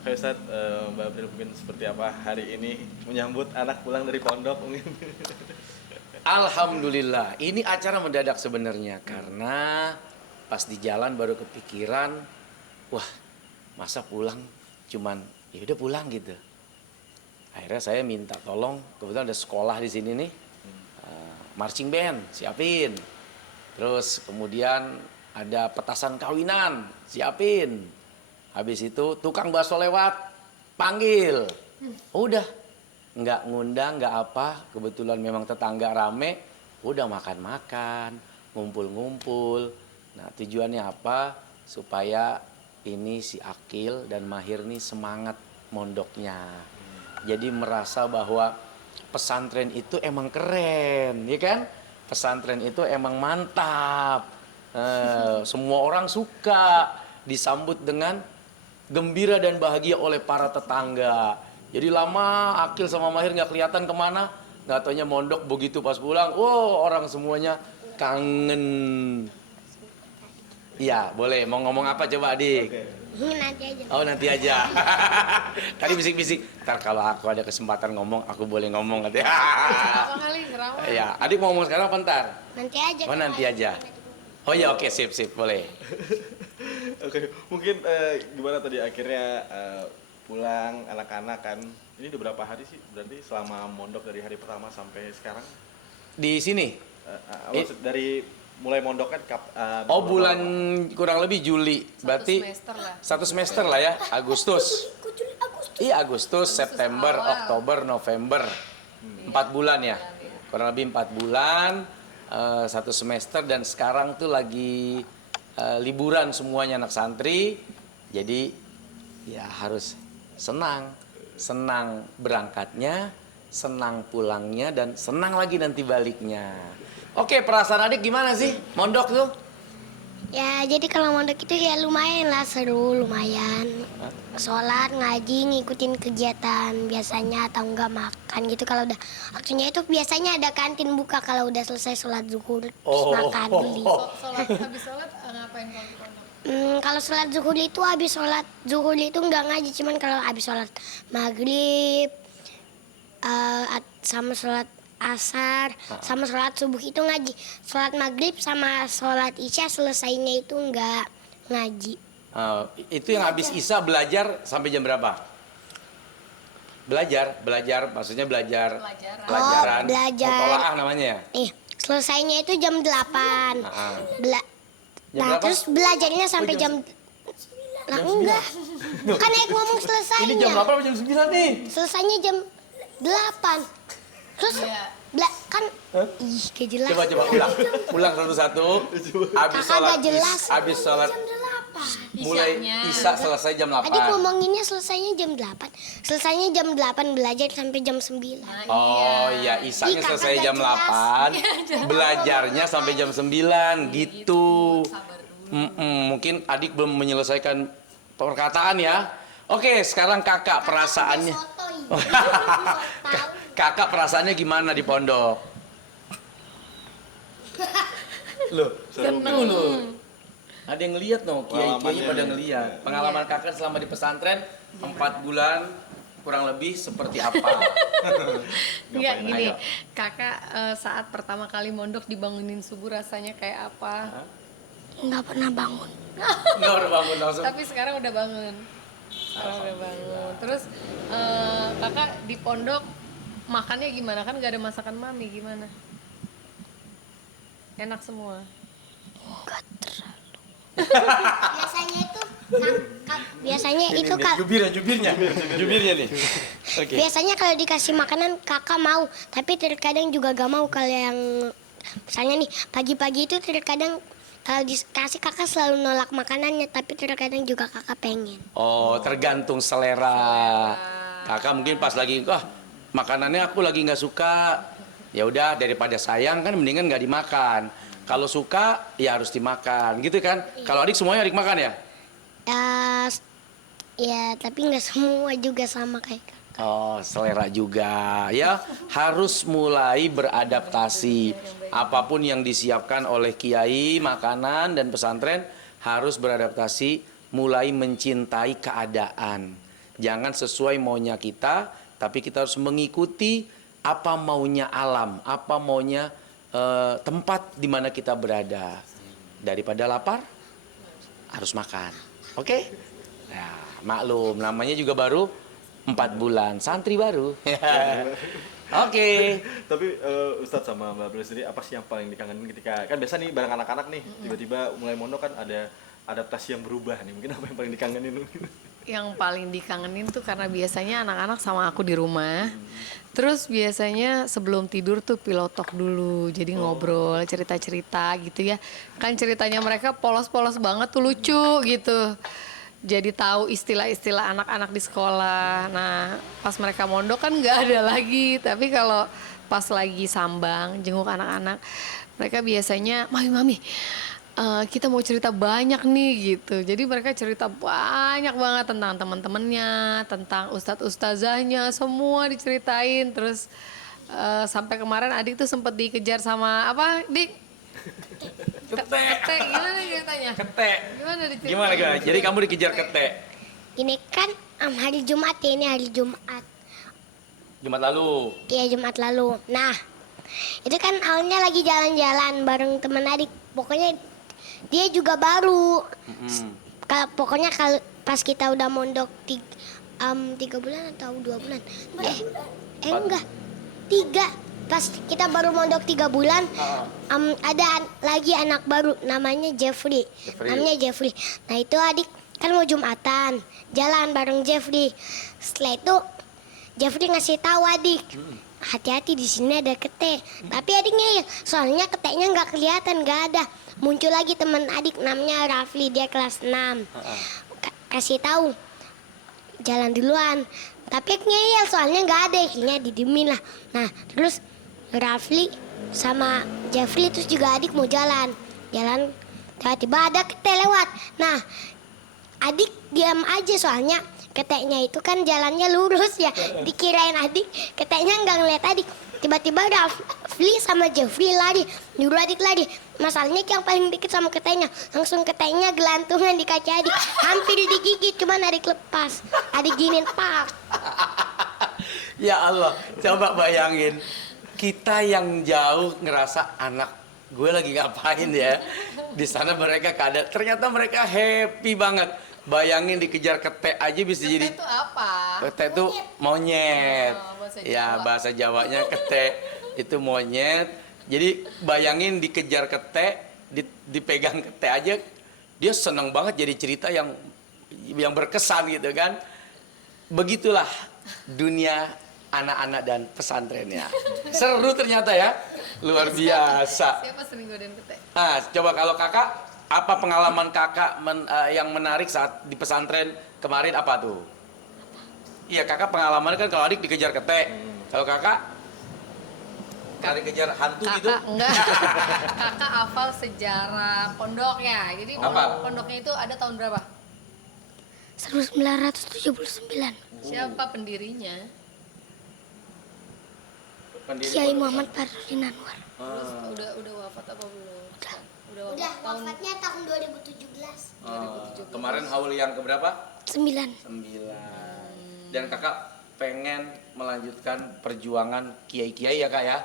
Oke Ustaz, Mbak April mungkin seperti apa hari ini menyambut anak pulang dari pondok mungkin? Alhamdulillah, ini acara mendadak sebenarnya karena pas di jalan baru kepikiran, wah masa pulang cuman ya udah pulang gitu. Akhirnya saya minta tolong, kebetulan ada sekolah di sini nih, marching band siapin. Terus kemudian ada petasan kawinan siapin. Habis itu tukang bakso lewat, panggil. Udah, nggak ngundang, nggak apa. Kebetulan memang tetangga rame, udah makan-makan, ngumpul-ngumpul. Nah tujuannya apa? Supaya ini si Akil dan Mahir nih semangat mondoknya. Jadi merasa bahwa pesantren itu emang keren, ya kan? Pesantren itu emang mantap. Semua orang suka disambut dengan gembira dan bahagia oleh para tetangga. Jadi lama Akil sama Mahir nggak kelihatan kemana, nggak taunya mondok begitu pas pulang, wow orang semuanya kangen. Iya boleh, mau ngomong apa coba adik? Nanti aja. Oh nanti aja. Tadi bisik-bisik. Ntar kalau aku ada kesempatan ngomong, aku boleh ngomong katanya. Apa kali ngerawa? Ya, adik mau ngomong sekarang apa ntar? Nanti aja. Oh nanti aja. Oh ya oke sip boleh. Oke, mungkin gimana tadi akhirnya pulang anak-anak kan? Ini udah berapa hari sih? Berarti selama mondok dari hari pertama sampai sekarang? Di sini. Maksud dari mulai mondok kan Oh berapa bulan lama? kurang lebih Juli. Berarti satu semester lah ya. Agustus. Iya Agustus, September, Oktober, November. 4 bulan ya. Kurang lebih 4 bulan. Satu semester dan sekarang tuh lagi liburan semuanya anak santri. Jadi ya harus senang berangkatnya, senang pulangnya dan senang lagi nanti baliknya. Oke, perasaan adik gimana sih mondok tuh? Ya, jadi kalau mondok itu ya lumayan lah, seru, lumayan. Sholat, ngaji, ngikutin kegiatan biasanya atau enggak makan gitu. Kalau udah waktunya itu biasanya ada kantin buka kalau udah selesai sholat zuhur, terus makan beli. Habis sholat ngapain kalau di pondok? Kalau sholat zuhur itu habis sholat zuhur itu enggak ngaji, cuman kalau habis sholat maghrib sama sholat asar sama sholat subuh itu ngaji. Sholat maghrib sama sholat isya selesainya itu enggak ngaji. Itu yang habis Isya belajar sampai jam berapa? Belajar maksudnya pelajaran. Belajar. Mutolaah namanya ya? Selesainya itu jam 8. Jam berapa? Terus belajarnya sampai jam enggak. Kan Aik ngomong selesainya. Ini jam 8 atau jam 9 nih? Selesainya jam 8. Terus kan gak jelas. Coba ulang satu-satu. Habis sholat mulai Isya selesai jam 8. Adik ngomonginnya selesainya jam 8. Selesainya jam 8 belajar sampai jam 9. Oh iya, Isyanya selesai jam 8. Belajarnya sampai jam 9 gitu. Mungkin adik belum menyelesaikan perkataan ya. Oke, sekarang kakak perasaannya. Kakak perasaannya gimana di pondok? Loh, seneng loh. Ada yang ngeliat no, kiai-kiai pada ngeliat. Pengalaman kakak selama di pesantren 4 bulan kurang lebih seperti apa? Enggak gini, Ayo. kakak saat pertama kali mondok dibangunin subuh rasanya kayak apa? Nggak pernah bangun. Nggak udah bangun langsung. Tapi sekarang udah bangun. Terus kakak di pondok makannya gimana? Kan gak ada masakan mami, gimana? Enak semua? Enggak terlalu. Biasanya itu Jubirnya nih. Oke. biasanya kalau dikasih makanan kakak mau, tapi terkadang juga gak mau. Kalau yang misalnya nih pagi-pagi itu terkadang kalau dikasih kakak selalu nolak makanannya, tapi terkadang juga kakak pengen. Oh, tergantung selera. Kakak mungkin pas lagi, makanannya aku lagi nggak suka. Ya udah, daripada sayang kan mendingan nggak dimakan. Kalau suka ya harus dimakan, gitu kan? Kalau adik semuanya adik makan ya? Ya tapi nggak semua juga sama kayak kakak. Oh, selera juga ya. Harus mulai beradaptasi. Apapun yang disiapkan oleh kiai, makanan dan pesantren harus beradaptasi, mulai mencintai keadaan. Jangan sesuai maunya kita, tapi kita harus mengikuti apa maunya alam, apa maunya tempat di mana kita berada. Daripada lapar, harus makan. Oke? Nah, maklum, namanya juga baru 4 bulan, santri baru. Oke. Tapi Ustadz sama Mbak Bel sendiri apa sih yang paling dikangenin ketika kan biasa nih bareng anak-anak nih tiba-tiba mulai mondok kan ada adaptasi yang berubah nih, mungkin apa yang paling dikangenin? Yang paling dikangenin tuh karena biasanya anak-anak sama aku di rumah. Terus biasanya sebelum tidur tuh pilotok dulu. Jadi ngobrol, cerita-cerita gitu ya. Kan ceritanya mereka polos-polos banget tuh, lucu gitu. Jadi tahu istilah-istilah anak-anak di sekolah. Nah, pas mereka mondok kan nggak ada lagi. Tapi kalau pas lagi sambang, jenguk anak-anak, mereka biasanya, Mami, kita mau cerita banyak nih gitu. Jadi mereka cerita banyak banget tentang teman-temannya, tentang ustadz-ustazahnya, semua diceritain. Terus sampai kemarin adik tuh sempat dikejar sama apa, Dik? Ketek, gimana ceritanya? Ketek. Gimana Gimana? Jadi kamu dikejar ketek. Ini kan hari Jumat ya, ini hari Jumat. Jumat lalu. Iya, Jumat lalu. Nah, itu kan awalnya lagi jalan-jalan bareng teman adik. Pokoknya dia juga baru. Pokoknya kalau pas kita udah mondok 3 bulan atau 2 bulan. Enggak. 3. Pas kita baru mondok 3 bulan, ada lagi anak baru namanya Jeffrey. Namanya Jeffrey. Nah, itu adik kan mau Jumatan, jalan bareng Jeffrey. Setelah itu Jeffrey ngasih tahu adik, hati-hati di sini ada ketek. Tapi adiknya ya, soalnya keteknya nggak kelihatan, nggak ada. Muncul lagi teman adik namanya Rafli, dia kelas 6. Kasih tahu, jalan duluan. Tapi ngeyel soalnya nggak ada, akhirnya didemin lah. Nah, terus Rafli sama Jeffrey terus juga adik mau jalan, tiba-tiba ada ketek lewat. Nah, adik diam aja soalnya keteknya itu kan jalannya lurus ya. Dikirain adik, keteknya nggak ngeliat adik. Tiba-tiba Rafli sama Jeffrey lari, nyuruh adik lari. Masalahnya yang paling dikit sama keteknya, langsung keteknya gelantungan di kaca adik. Hampir digigit, cuman adik lepas. Adik giniin, pak. Ya Allah, coba bayangin. Kita yang jauh ngerasa anak gue lagi ngapain ya. Di sana mereka keadaan, ternyata mereka happy banget. Bayangin dikejar ketek aja bisa jadi. Ketek itu apa? Ketek itu monyet. Oh, bahasa Ya, Jawa. bahasa Jawanya ketek itu monyet. Jadi bayangin dikejar ketek, dipegang ketek aja, dia seneng banget jadi cerita yang berkesan gitu kan. Begitulah dunia anak-anak dan pesantrennya. Seru ternyata ya, luar biasa. Siapa sering godain ketek? Nah, coba kalau kakak, apa pengalaman kakak yang menarik saat di pesantren kemarin apa tuh? Iya, kakak pengalaman kan kalau adik dikejar ketek. Kalau kakak dikejar hantu gitu? Kakak enggak. Kakak hafal sejarah pondok ya. Jadi Apa? pondoknya itu ada tahun berapa? 1979. Siapa pendirinya? Kiai Muhammad Farudin Anwar. Terus udah wafat apa belum? Udah wafat Udah, tahun wafatnya tahun 2017. Kemarin haul yang keberapa? 9. 9. Dan kakak pengen melanjutkan perjuangan kiai-kiai ya kak ya?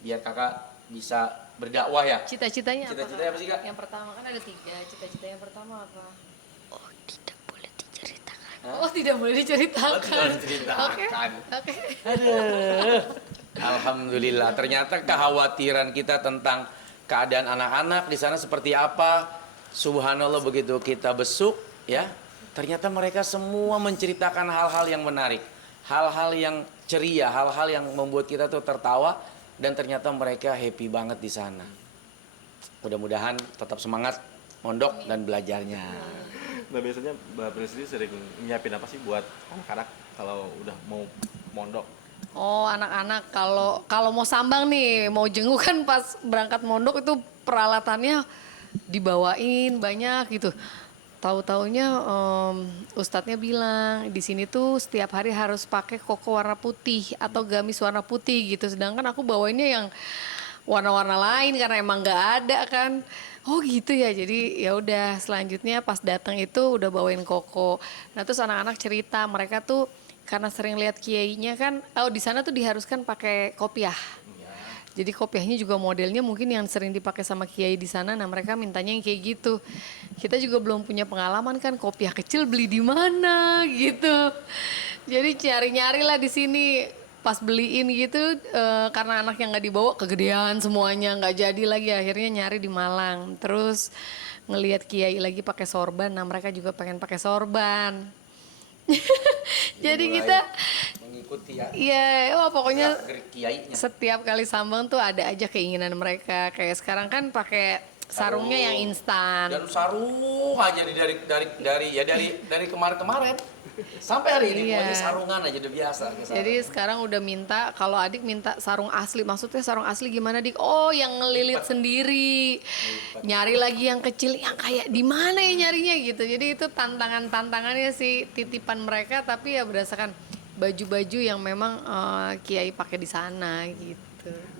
Biar kakak bisa berdakwah ya? Cita-citanya apa? Cita-citanya apa sih, Kak? Yang pertama kan ada 3. Cita-cita yang pertama apa? Oh, tidak boleh diceritakan. Oh, tidak boleh diceritakan. Oh, tidak boleh diceritakan. Oke. Aduh. Alhamdulillah, ternyata kekhawatiran kita tentang keadaan anak-anak di sana seperti apa. Subhanallah, begitu kita besuk ya, ternyata mereka semua menceritakan hal-hal yang menarik, hal-hal yang ceria, hal-hal yang membuat kita tuh tertawa, dan ternyata mereka happy banget di sana. Mudah-mudahan tetap semangat mondok dan belajarnya. Nah, biasanya Mbak Presidi sering nyiapin apa sih buat anak-anak kalau udah mau mondok? Oh, anak-anak kalau mau sambang nih, mau jenguk kan pas berangkat mondok itu peralatannya dibawain banyak gitu. Tahu-taunya ustadznya bilang di sini tuh setiap hari harus pakai koko warna putih atau gamis warna putih gitu. Sedangkan aku bawainnya yang warna-warna lain karena emang nggak ada kan. Oh gitu ya, jadi ya udah selanjutnya pas datang itu udah bawain koko. Nah terus anak-anak cerita mereka tuh karena sering lihat kiainya kan, oh di sana tuh diharuskan pakai kopiah. Jadi kopiahnya juga modelnya mungkin yang sering dipakai sama kiai di sana. Nah mereka mintanya yang kayak gitu. Kita juga belum punya pengalaman kan kopiah kecil beli di mana gitu. Jadi nyari-nyari lah di sini. Pas beliin gitu karena anak yang nggak dibawa kegedean semuanya nggak jadi lagi akhirnya nyari di Malang. Terus ngelihat kiai lagi pakai sorban. Nah mereka juga pengen pakai sorban. Jadi mulai kita mengikuti ya iya, wah pokoknya gerak-gerik kiainya. setiap kali sambang tuh ada aja keinginan mereka. Kayak sekarang kan pakai sarungnya yang instan. Dan sarung aja dari kemarin-kemarin sampai hari ini Iya. pokoknya sarungan aja udah biasa. Jadi sekarang udah minta, kalau adik minta sarung asli, maksudnya sarung asli gimana dik? Oh yang ngelilit sendiri, nyari lagi yang kecil, yang kayak di mana ya nyarinya gitu. Jadi itu tantangannya sih titipan mereka, tapi ya berdasarkan baju-baju yang memang Kiai pakai di sana gitu.